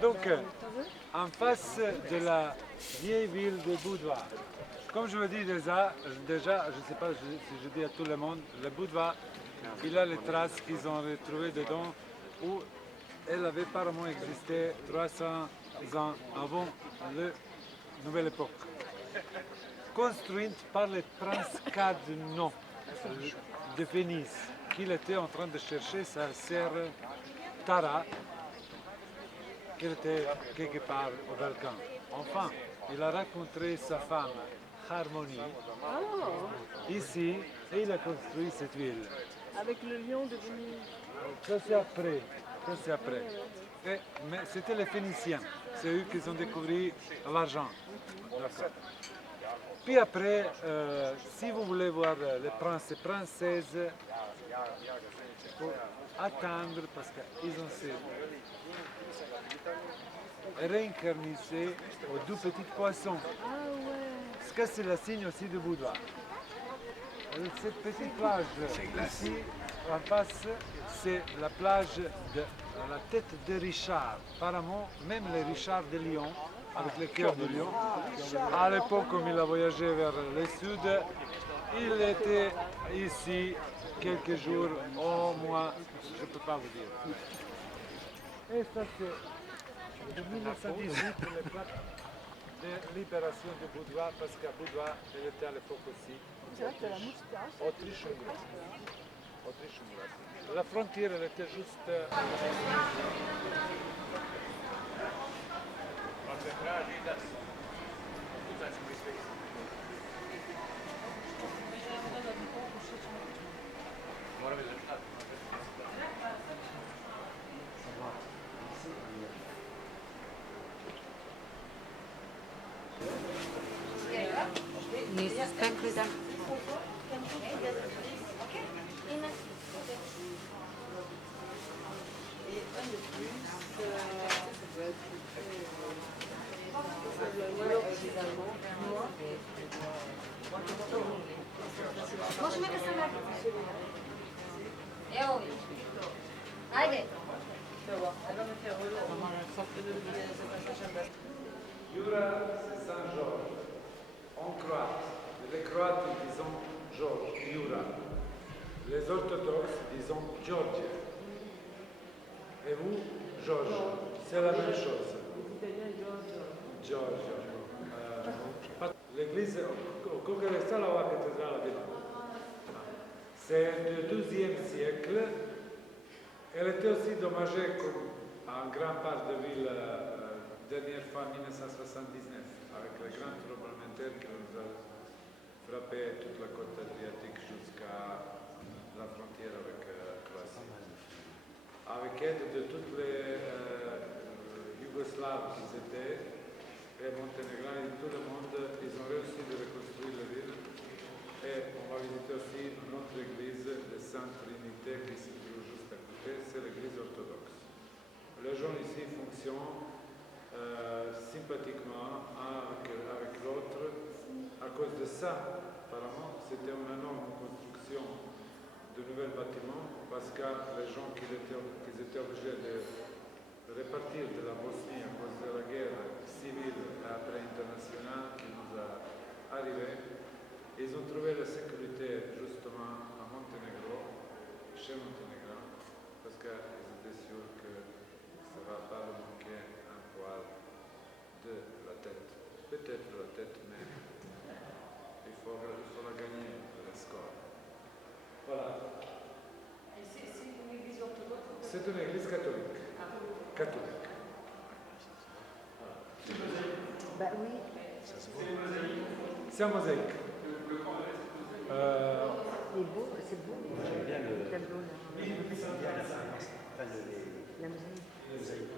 Donc, en face de la vieille ville de Budva, comme je vous dis déjà, je ne sais pas si je dis à tout le monde, le Budva, il a les traces qu'ils ont retrouvées dedans où elle avait apparemment existé 300 ans avant la nouvelle époque. Construite par le prince Cadno de Venise, qu'il était en train de chercher sa sœur Tara, qui était quelque part au Balkan. Enfin, il a rencontré sa femme Harmonie ici et il a construit cette ville. Avec le lion de Venise. Ça c'est après. Ça c'est après. Mais c'était les Phéniciens. C'est eux qui ont découvert l'argent. D'accord. Puis après, si vous voulez voir les princes et princesses, il faut attendre parce qu'ils ont ces réincarnisés aux deux petits poissons. Ah ouais. Parce que c'est le signe aussi de Bouddha. Cette petite plage ici, en face, c'est la plage de la tête de Richard. Apparemment, même les Richard de Lyon, avec le cœur de Lion, à l'époque, comme il a voyagé vers le sud, il était ici quelques jours, au moins, je ne peux pas vous dire. Et ça, c'est de 1918, les plaques de libération de Boudoir, parce qu'à Boudoir, elle était à l'époque aussi. C'est vrai que la moustache. Autriche-Hongroise. La frontière, elle était juste. Nispękły tam. Możemy to samego. Eoi. Haydi. Jura, c'est Saint-Georges, en croate. Les Croates disent Georges, Jura. Les orthodoxes disent Georgia. Et vous, Georges, c'est la même chose. Giorgio. L'église, come resta la cathédrale de c'est du XIIe siècle. Elle était aussi dommagée comme en grande part de ville dernière fois en 1979, avec le grand tremblement de terre qui nous a frappé toute la côte adriatique jusqu'à la frontière avec Croatie. Avec aide de toutes les Yougoslaves qui étaient, et Monténégrins et tout le monde, ils ont réussi de reconstruire la ville. Et on va visiter aussi notre église de Sainte Trinité qui se trouve juste à côté, c'est l'église orthodoxe. Les gens ici fonctionnent sympathiquement un avec l'autre. À cause de ça, apparemment, c'était une énorme construction de nouveaux bâtiments parce que les gens qui étaient obligés de repartir de la Bosnie à cause de la guerre civile et après internationale qui nous a arrivé, ils ont trouvé la sécurité justement à Monténégro, chez Monténégro, parce qu'ils étaient sûrs que ça ne va pas leur manquer un poil de la tête. Peut-être la tête, mais il faut la gagner, le score. Voilà. Et c'est une église orthodoxe? C'est une église catholique. Catholique. Bah oui. C'est un mosaïque. Il est beau, c'est beau. J'aime bien le tableau là. La mosaïque.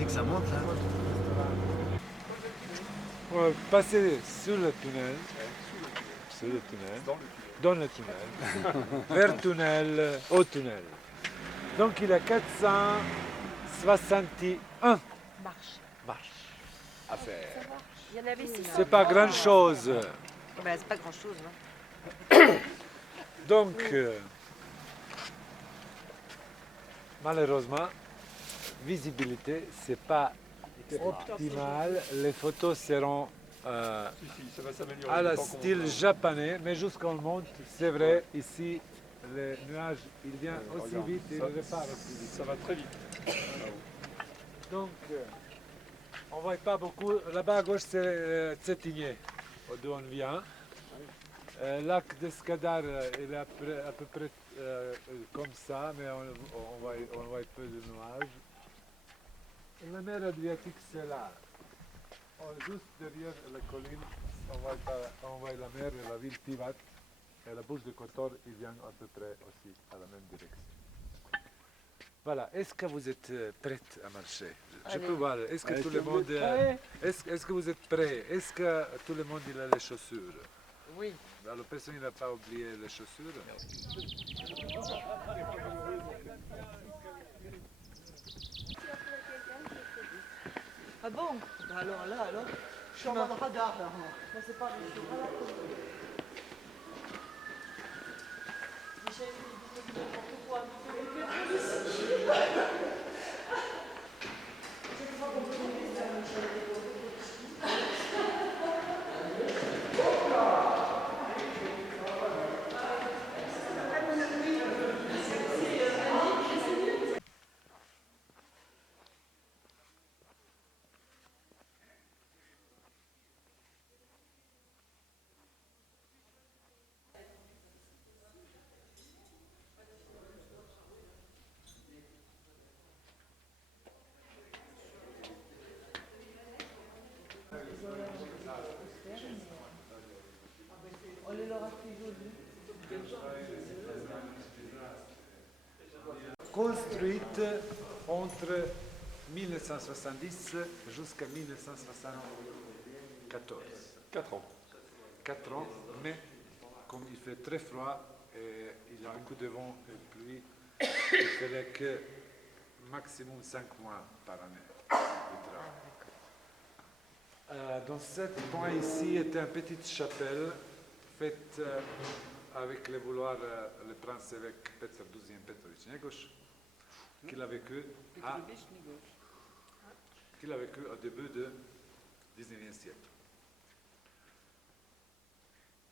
c'est que ça monte là? On va passer sous le tunnel, dans le tunnel, vers le tunnel, au tunnel. Donc il y a 461 marches à faire. Il y en avait 600. C'est pas grand chose. Ben, c'est pas grand chose, non? Donc, malheureusement, visibilité, c'est pas optimal. Les photos seront Ça va s'améliorer. à la le temps qu'on style va- japonais, mais jusqu'on monte, c'est vrai, ici, le nuage, il vient aussi Regarde, vite et il ça- repart aussi vite. Ça va très vite. Donc, on ne voit pas beaucoup. Là-bas à gauche, c'est Cetigné, d'où on vient. Lac de Skadar, il est à peu près comme ça, mais on voit peu de nuages. La mer Adriatique, c'est là. Juste derrière la colline, on voit la mer et la ville Tivat. Et la bouche de Kotor, il vient à peu près aussi à la même direction. Voilà, est-ce que vous êtes prête à marcher? Je peux voir, est-ce que tout le monde... Est-ce que vous êtes prêts? Est-ce que tout le monde il a les chaussures? Oui. Alors, personne n'a pas oublié les chaussures. Ah bon? Bah alors là, je suis dans le radar là. Moi c'est pas je suis pas là. Michel, il dit n'importe quoi. On les leur a fait aujourd'hui. Construite entre 1970 jusqu'à 1974. 4 ans. 4 ans, mais comme il fait très froid et il y a beaucoup de vent et de pluie, il fallait que maximum 5 mois par année de travail. Dans ce point ici était une petite chapelle faite avec le vouloir le prince évêque Petr XII Petrović Njegoš, qu'il a vécu au début du XIXe siècle.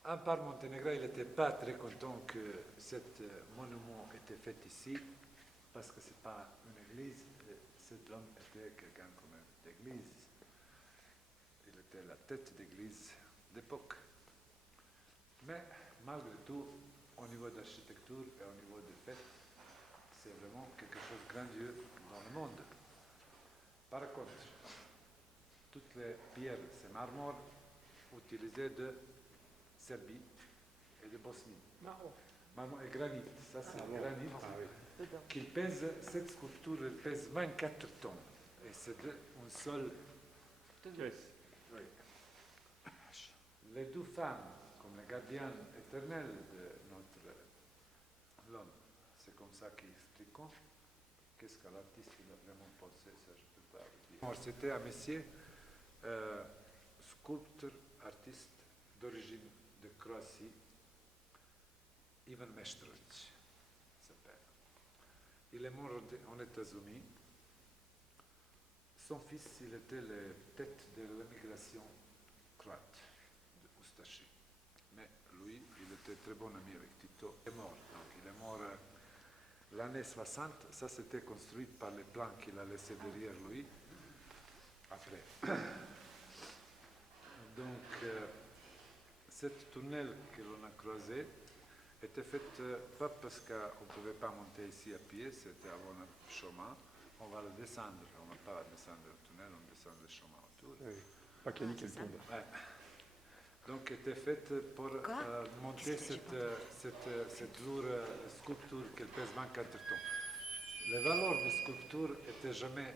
À part Monténégro, il n'était pas très content que ce monument était fait ici, parce que ce n'est pas une église. Cet homme était quelqu'un quand même d'église. Il était la tête d'église d'époque. Mais malgré tout, au niveau d'architecture et au niveau des fêtes, c'est vraiment quelque chose de grandiose dans le monde. Par contre, toutes les pierres, c'est marmor utilisé de Serbie et de Bosnie. Marmor et granit, ça c'est le granit qui pèse, cette sculpture elle pèse 24 tonnes. Et c'est un sol. Yes. Oui. Les deux femmes, comme les gardiennes éternelles de notre l'homme, c'est comme ça qu'ils expliquent qu'est-ce que l'artiste a vraiment pensé, ça je ne peux pas vous dire. C'était un monsieur, sculpteur, artiste d'origine de Croatie, Ivan Meštrović s'appelle. Il est mort aux États-Unis. Son fils, il était la tête de l'immigration croate de Ustashi. Mais lui, il était très bon ami avec Tito. Il est mort. Donc, il est mort l'année 60. Ça, c'était construit par les plans qu'il a laissés derrière lui. Après. Donc, cette tunnel que l'on a creusé était faite pas parce qu'on ne pouvait pas monter ici à pied, c'était avant le chemin. On va le descendre, on ne va pas descendre le tunnel, on descend le chemin autour. Oui. Pas qu'il y ait qu'elle tombe. Ouais. Donc, était faite pour monter cette lourde sculpture qui pèse 24 tonnes. Les valeurs de sculpture n'étaient jamais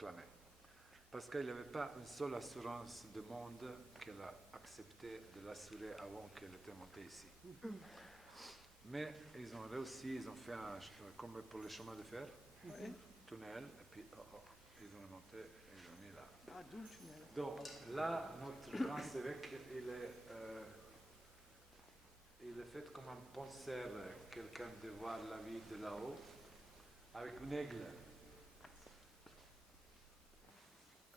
proclamé. Parce qu'il n'y avait pas une seule assurance de monde qu'elle a accepté de l'assurer avant qu'elle était montée ici. Mais ils ont réussi, ils ont fait comme pour le chemin de fer, Oui. tunnel, et puis ils ont monté et ils ont mis là. Ah, d'où le tunnel. Donc là, notre grand évêque, il est fait comme un penseur, quelqu'un de voir la vie de là-haut, avec un aigle.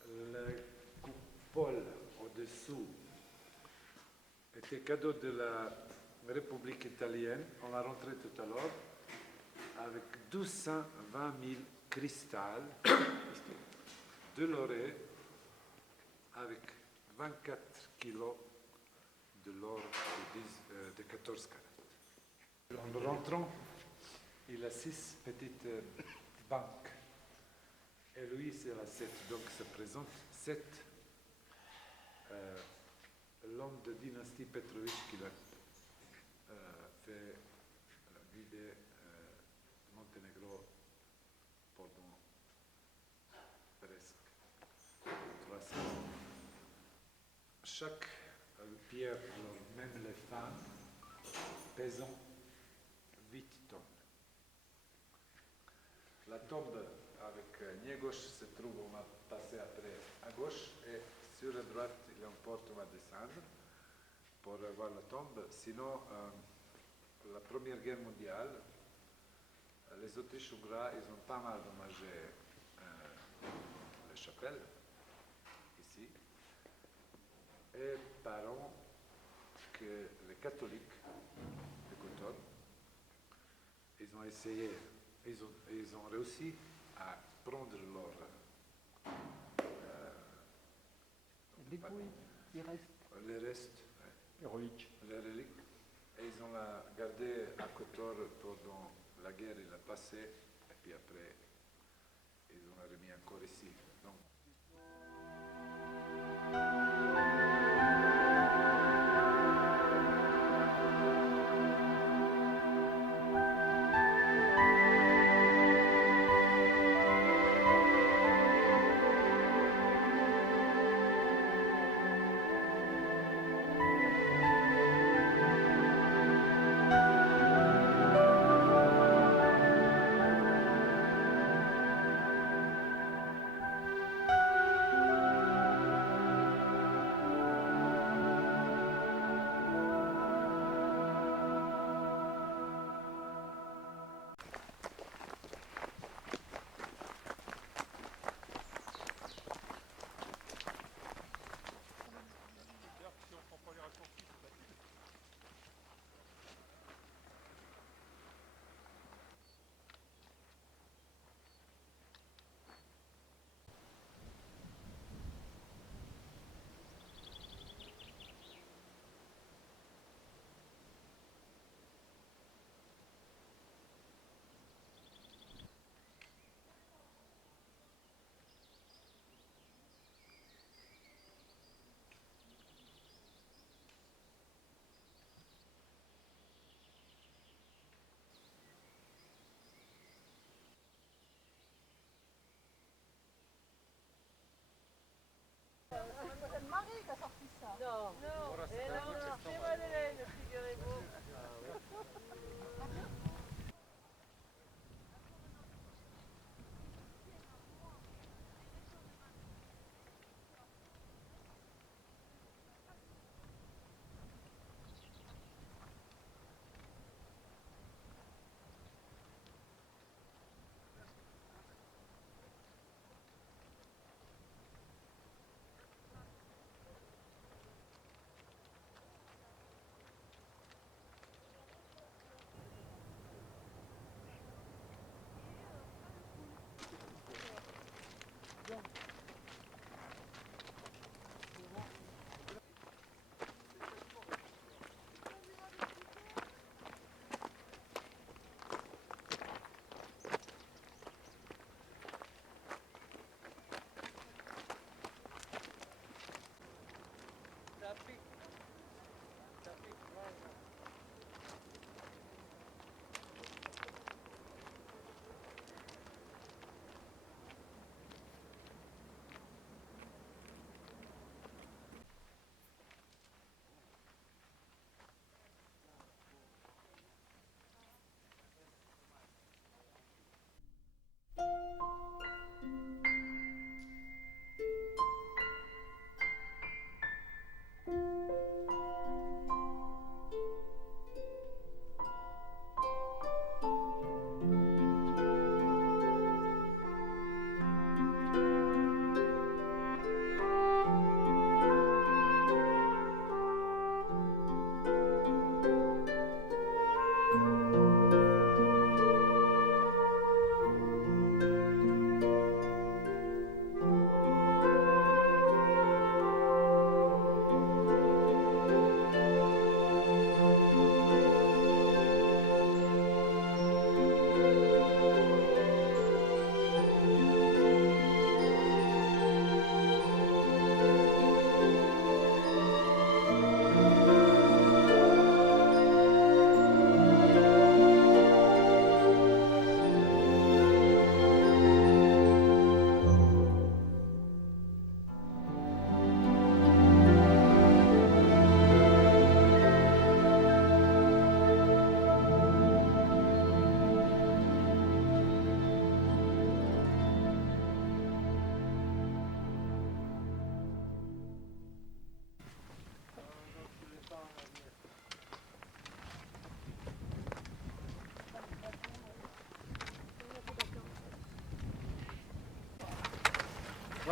Le coupole au-dessous était cadeau de la République italienne. On l'a rentré tout à l'heure avec 220 000 cristals de l'orée avec 24 kilos de l'or de 14 carats. En rentrant, il a 6 petites banques. Et lui, c'est la 7. Donc, ça présente 7. L'homme de dynastie Petrovitch qui l'a fait guider Monténégro pendant presque 300 ans. Chaque pierre, alors même les femmes, pesant 8 tonnes. La tombe avec nez gauche se trouve, on va passer après à gauche, et sur la droite, il y a une porte, on va descendre pour voir la tombe. Sinon, la Première Guerre mondiale, les Autriches-Hongrois, ils ont pas mal endommagé les chapelles, ici, et parlons que les catholiques de Coton, ils ont essayé, ils ont réussi à prendre Les dépouilles, les restes, Héroïque. les reliques, et ils ont la gardé à Kotor pendant la guerre, il a passé, et puis après, ils ont la remis encore ici. Donc,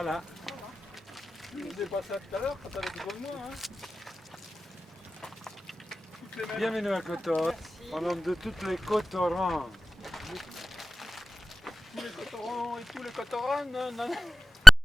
Voilà. Je faisais pas ça tout à l'heure quand t'avais besoin de moi. Hein. Toutes les mêmes. Bienvenue à Kotor, au nom de toutes les Kotorans. Tous les cotorans et tous les cotorans. Non, non.